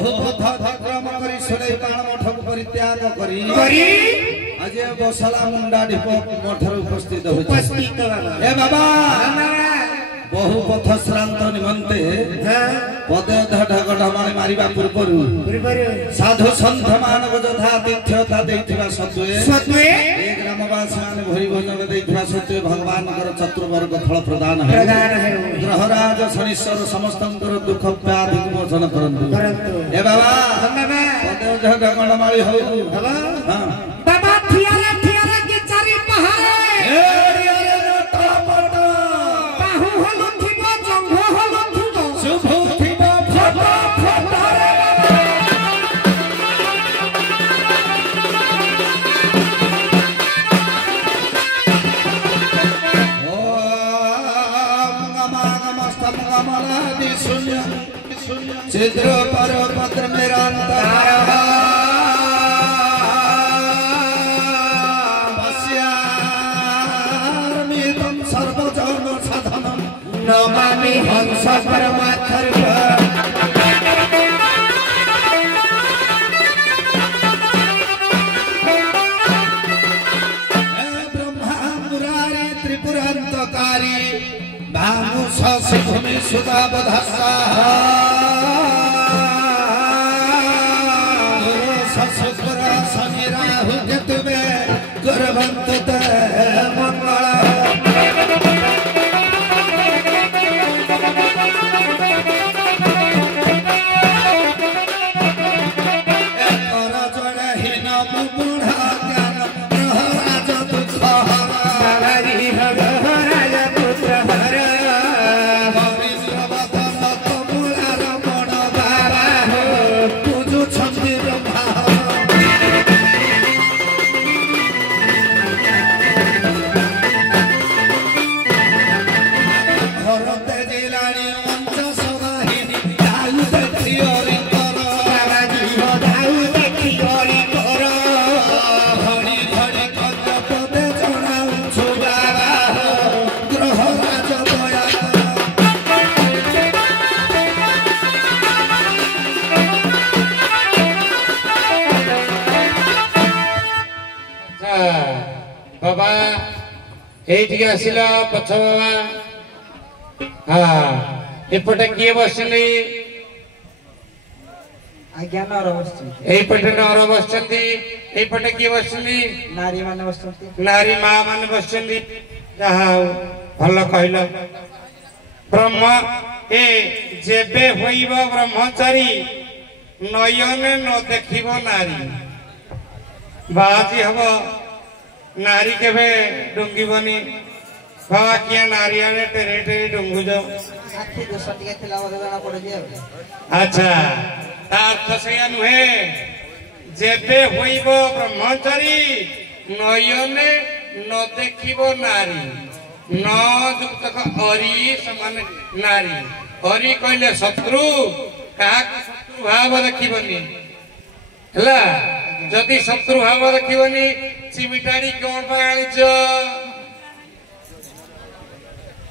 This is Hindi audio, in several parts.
बहु पथ अतिक्रम करी सुनै बाण मठ को परित्याग करी आज बसला मुंडा ढिप मठर उपस्थित उपस्थित ए बाबा बहु पथ श्रांत निमंते पदे ढगढ माने मारिबा पूर्वरु साधु संत मानव जथा तीर्थता देथिबा सत्वे ए ग्रामवासी माने भरि भोजन देथिबा सत्वे भगवान कर चतुर्वर्ग फल प्रदान है ग्रहराज शनिश्वर समस्तंकर दुख व्याधि मोचन करंतु ए बाबा पदे ढगढ मारी हो हां बाबा थियारे के चारि पहाड़े चिद्र पर पत्र निरंतर भस्यामितं सर्वजन साधनं नमामि हंस परमात्मन ब्रह्मा मुरारी त्रिपुरांतकारी भानु शशि भूमि सुधा बधस्सा ससुरा शनि राहु केतु में गर्भंत मंगल बाबा एठी आसिला पछ बाबा हां एपटे किए बसली आज्ञा नर बसचंती एपटे नर बसचंती एपटे किए बसली नारी माने बसचंती नारी मां माने बसचंती जहा भल कहलो ब्रह्म ए जेबे होइबो ब्रह्मचारी नयने न देखिबो नारी बाजी हबो नारी के भे डुंगी बनी बाबा किया नारी आने टेरे टेरे डुंगु जो आखि दोसर टिके थिला बदे जाना पड़े जे अच्छा तार तो से नुहे जेबे होइबो ब्रह्मचारी नयने न देखिबो नारी न जुक्त हरि समान नारी हरि कहले शत्रु काहा शत्रु भाव देखिबनी हला जदि शत्रु भाव देखिबनी चिमिटाड़ी कौन पाइछ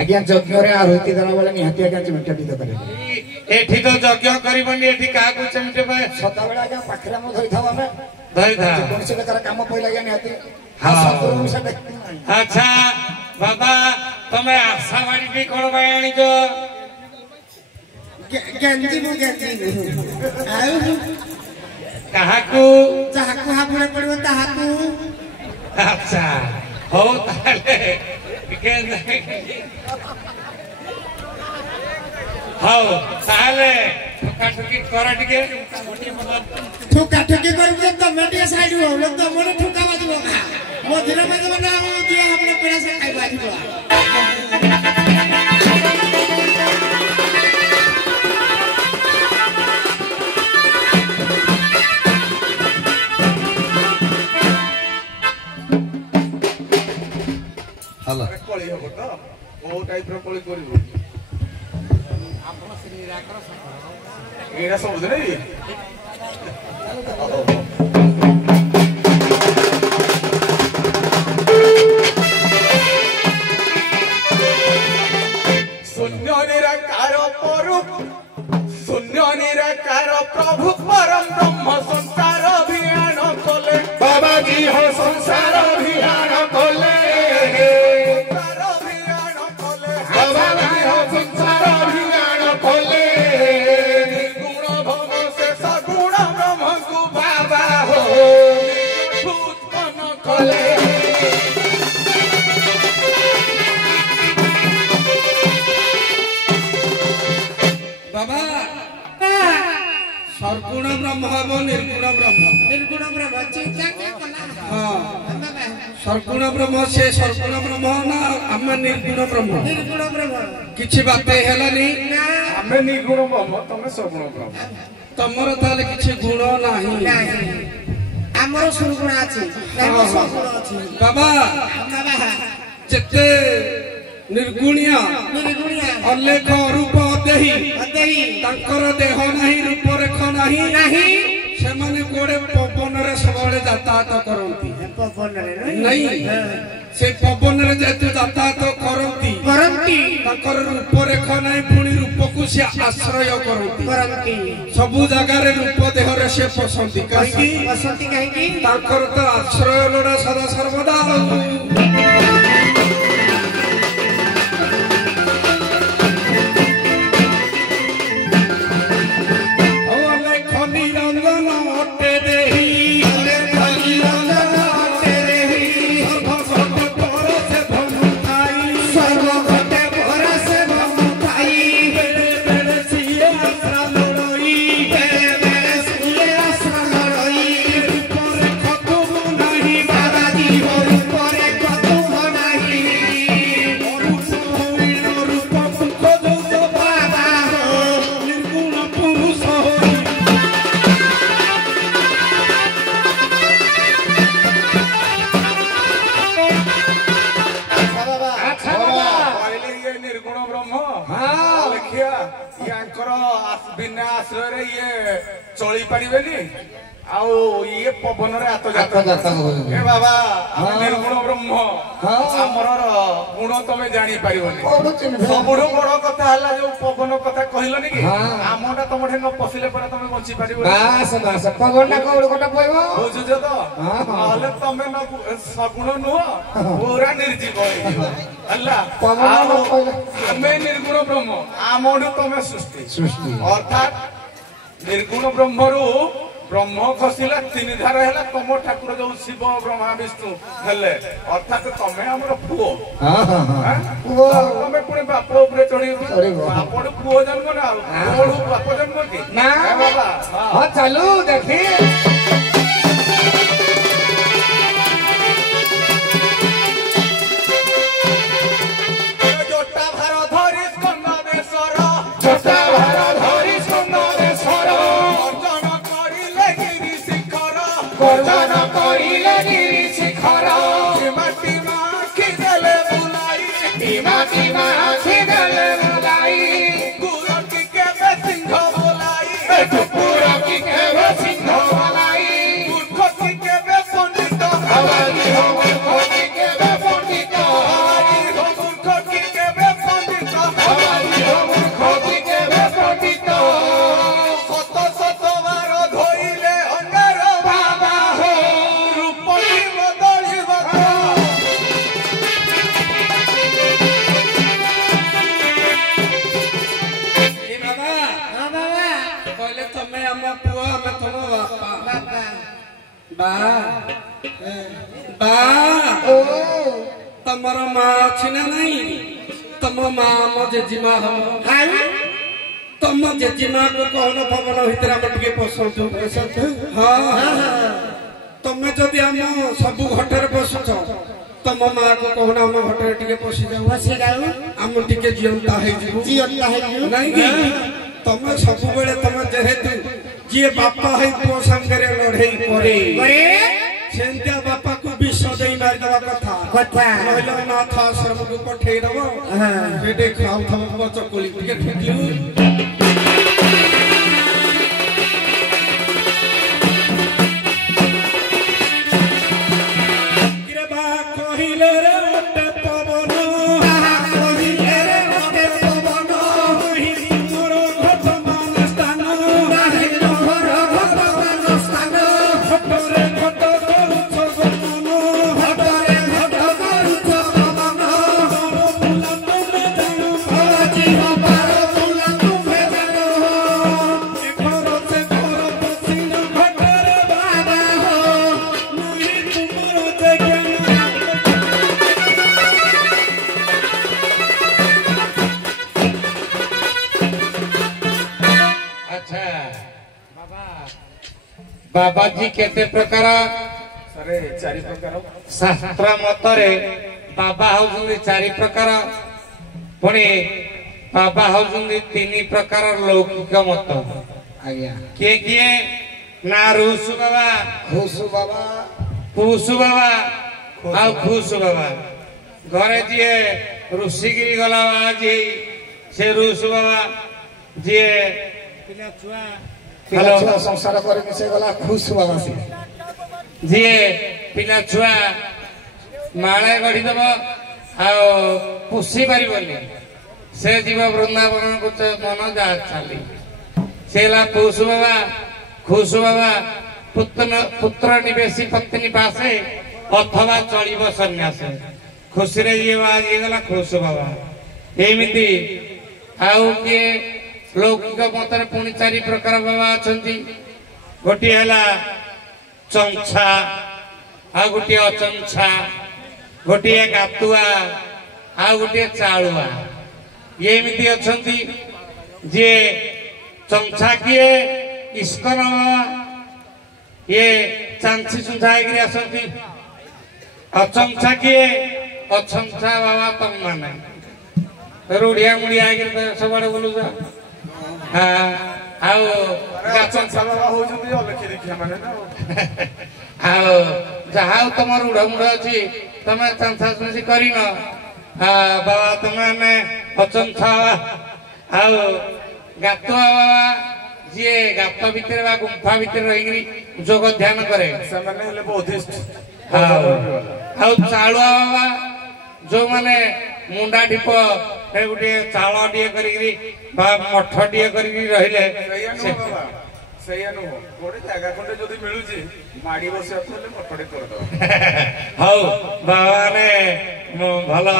आज्ञा यज्ञ रे आहुति देला बेले निहति आज्ञा चिमिटाड़ी तो करे एठी तो यज्ञ करिबनी एठी का को चिमिटे पे सदा बेला आज्ञा पाखरा म धरि थाव हमें धरि था कोन से कर काम पइला आज्ञा निहति हां शत्रु से देखती नहीं अच्छा बाबा तमे आशा बाड़ी भी कोन बाणी जो गंजी मु गंजी आउ काहाकू जाहाकू हापुरे पड़िबो ताहाकू अच्छा हो ताले हो ताले ठुका ठुकी कर टिके ठुका ठुकी करबे तो मेटिया साइड हो लोग तो मोने ठुका बाजबो का मो धीरे बाजबो ना दिया हमने पेड़ा से खाइ बाजबो हला कोली हो तो ओ टाइप रो कोली करिवो आपण से निराकर एरा समझ नहीं शून्य निराकार प्रभु परम ब्रह्म संसार अभियान कोले बाबा जी हो संसार अभियान कोले बाबा जी हो संसार अभियान कोले गुण भव से सगुण ब्रह्म को बाबा हो उत्पन्न कोले बाबा सर्गुण ब्रह्म हम निर्गुण ब्रह्म चिंता क्या कला हाँ सर्गुण ब्रह्म से सर्गुण ब्रह्म ना आम निर्गुण ब्रह्म निर्गुण ब्रह्म किछि बाते हेलानी आमे निर्गुण ब्रह्म तमे सगुण ब्रह्म तमर ताले किछि गुण नाही नहीं हमरो सुरगुण अछि नहीं सगुण अछि बाबा बाबा जेते निर्गुणिया अलेख रूप देही तांकर देह नाही रूप रेख नाही सेमाने कोडे पवन रे सबले यातायात करंती पवन रे नहीं से पवन रे जेते यातायात करंती तांकर रूप रेख नाही पुणी रूप को से आश्रय करंती सबु जगह रे रूप देह रे से पसंती काहे तांकर तो आश्रय लोड़ा सदा सर्वदा बिना आश्रय रे ये चली पारिबेनी आउ ये पवन रे हाथ जाता ए बाबा हम निर्गुण ब्रह्म हमर गुण तमे जानि पारिबोनी सबुठो बड़ कथा हला जो पवन कथा कहिलनी कि आमटा तमठे न पसिले पर तमे बंची पारिबो बास पवन कोड कोटा पइबो बुझुछ तो हले तमे न सगुण नुह पूरा निर्जीव हल्ला हमें निर्गुण ब्रह्म आमडू तमे सृष्टि अर्थात निर्गुण ब्रह्मरू ब्रह्म खसिला तीन धार है तुम ठाकुर जो शिव ब्रह्मा विष्णु हेले अर्थात तमें आमर पुओ तमें पुणी बाप उपरे चढ़ी बाप पुओ जन्म ना बाप जन्म कि बाबा चलू देखी जोटा भार धरी स्कंदेश्वर जोटा भार धरी स्कंदेश्वर गर्जन करिले गिरि शिखर माटी माखी देले बुलाई माटी माखी देले बुलाई गुरु की केबे सिंह बोलाई कुकुर की केबे सिंह बोलाई मूर्ख की केबे पंडित हवाली हो मूर्ख की केबे पंडित हवाली हो मूर्ख की केबे पंडित हवाली हो मूर्ख की केबे पंडित सत सत बार धोइले अंगार बाबा हो रूपी बदली बता कहले तमें आम पुआ आम तुम बापा बा तमर माँ अच्छी ना नहीं तम माँ मो जेजिमा हम तम जेजिमा को कहन पवन भितर आम टे पसंद हाँ तमें जदि आम सब घटर बसुच तम माँ को कहना आम घटर टे पशि जाऊ आम टे जीवंता नहीं कि तमें सब बेले तम जेहेतु जी बापा है पुओ संगे लड़े करे सेंतिया बापा को विष दे मारिदवा कथा नहले नाथ आश्रम को पठेई दबो बेटे खाऊ थम चकुली टिके ठुकियो बाबाजी केते प्रकार सारे चारि प्रकार शास्त्र मतरे बाबा होउछन्ति चारि प्रकार पुणी बाबा होउछन्ति तीन प्रकार लौकिक मत आज्ञा किए ना रूसु बाबा पूसु बाबा आ फूसु बाबा घरे जी ऋषिगिरी गला जी से रूसु बाबा जी पिला छुआ संसार करे से गला खुश बाबा से जी पिला छुआ माळे गढ़ी दब आ पुषी पारिबनी से जीव वृंदावन को मन जा चली से ला पूसु बाबा खुशु बाबा पुत्र निवेशी पत्नी पासे अथवा चलिब सन्यास खुशी रे ये गला खुशु बाबा एमिति आउ किए लौकिक मतरे पुणी चारि प्रकार बाबा अछंती गोटी हला चंछा आ गोटी अचंछा गोटी गातुआ आ गोटी चालुआ एमिति अछंती जे चंछा किए इस्कन बाबा ये चांची चुंछा आसती अचंछा किए अचंछा बाबा तुम माने रूढ़िया मुड़िया सब बोलू जहा तुम रूढ़ मुढ़ अच्छी तुम चांछा चुंची कर बाबा तुमने अचंछा गातुआ बाबा जी गात भितर गुंफा भितर रही जोग ध्यान करे चालुआ बाबा जो माने मुंडा ढीप गोटे चाल टे कर मठ टे कर रहिले हौ बाबा ने भल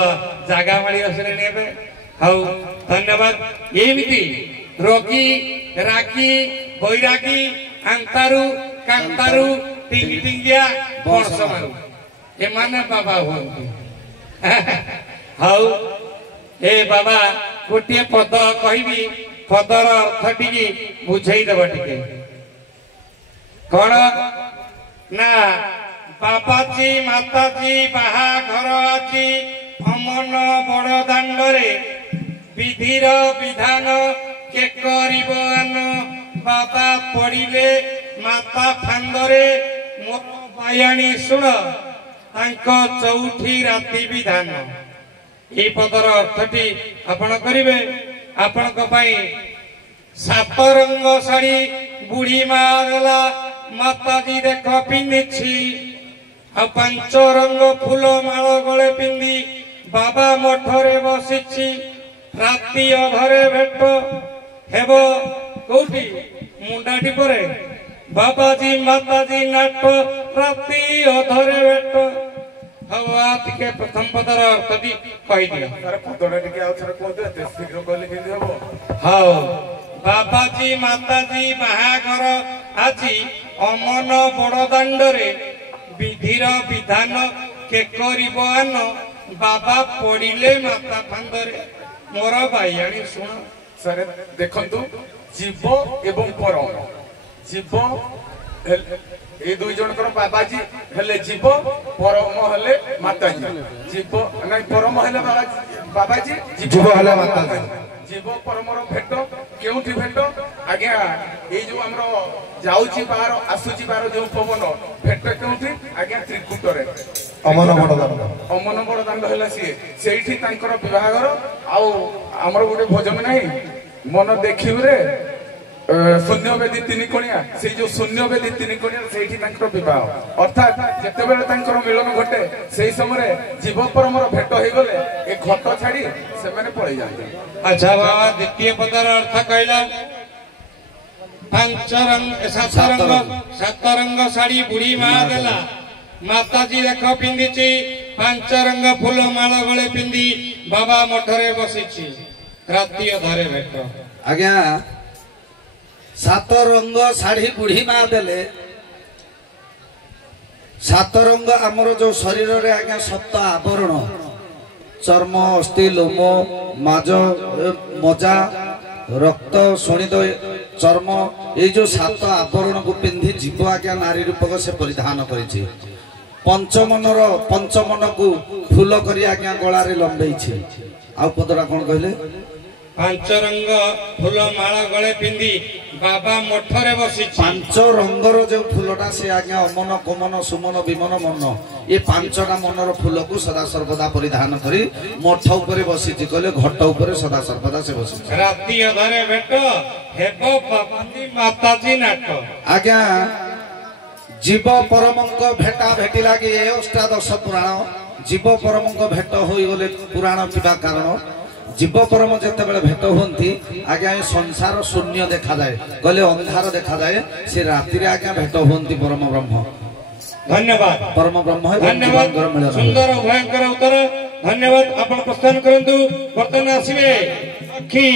जगह माड़ी बसले हौ धन्यवाद एमती रोगी रागी बैरागी अंतारू कांतारू टिंगी टिंगिया बर्ष मारू एमाने बाबा हुअन्ति हौ ए बाबा गोटे पद कहबी पदर अर्थ टिकी बुझाई देव टिके कौन ना बाबाजी माताजी बाहा घर आछि अमन बड़ दांडरे विधिर विधान के करिबन बाबा पड़िले माता फांदरे मो बायाणी सुन तांको चौथी राति विधान ये पदर अर्थटी आपण करिवे आपण को पाई सात रंग साड़ी बुढ़ी माला माताजी देख पिंधिछि आ पांच रंग फूल माल गले पिंधि बाबा मठरे बसिछि राति अधरे भेट हेब कौटी मुंडा टिपरे बाबाजी माताजी नाट राति अधरे भेट हवा टिके प्रथम पदर अर्थ दी कहि दियो तार पदर टिके आ थरे को दे शीघ्र कहले केंदी हबो हां बाबाजी माताजी बाहाघर आछि अमन बड़ दांडरे विधिर विधान के करिबो आन बाबा पड़िले माता फांदरे मोर भाईयाणी सुन सर देखंतु जीव एवं परम जीव ए दुई जनकर बाबाजी हेले जीव परम हेले माताजी जीव नहीं परम हेले बाबाजी जीव हेले माताजी जीव परमर भेट केउठी भेट आज्ञा ए जो हमरो जाउची बाहर आसुची बाहर जो पवन भेट केउठी आज्ञा त्रिकुटरे अमन बड़ दांड हेला सेठी तांकर विवाहर आउ हमरो गोटे भोजन नाही मन देखिबरे शून्य बेदी तीन कोणिया से जो शून्य बेदी तीन कोणिया सेठी तांकर विवाह अर्थात जते बेले तांकर मिलन घटे सेही समय जीव परमर भेट हे गले ए घट छाडी से माने पळै जाते अच्छा बाबा द्वितीय पदर अर्थ कहला पांच रंग सात रंग साड़ी बुढ़ी मा देला माताजी देख पिंधिछि पांच रंग फूल माला गले पिंधि बाबा मठरे बसिछि राति अधरे भेट आज्ञा सात रंग साड़ी बुढ़ी मा देले सात रंग आमर जो शरीर रे आज्ञा सप्त आवरण चर्म अस्थि लोम माज मजा रक्त शोणित चर्म ये जो 7 आवरण को पिंधि जीव आज्ञा नारी रूपक से परिधान करिछि पंचमन को फूल करी आज्ञा गला रे लंबई छी आ पदरा कोन कहले 5 रंग फूल माला गले पिंदी बाबा मठरे बसी 5 रंगर जो फूलटा से आज्ञा अमन कोमन सुमन विमन मन ये 5टा मनर फूल को सदा सर्वदा परिधान करी मठ ऊपर बसी कहले घट ऊपर सदा सर्वदा से बसी राती अधरे भेट हेबो बाबाजी माताजी नाट आज्ञा जीव परमंक भेटा भेटी लागी ए अष्टादश पुराण जीव परमंक भेट होई गले पुराण थिबा कारण जीव परम जेते बेले भेट होंती आज्ञा संसार शून्य देखा जाए कहले अंधार देखा जाए से राति रे आज्ञा भेट होंती परम ब्रह्म धन्यवाद परम ब्रह्म धन्यवाद सुंदर भयंकर उत्तर धन्यवाद आपण प्रस्थान करंतु वर्तमान आसीबे अखी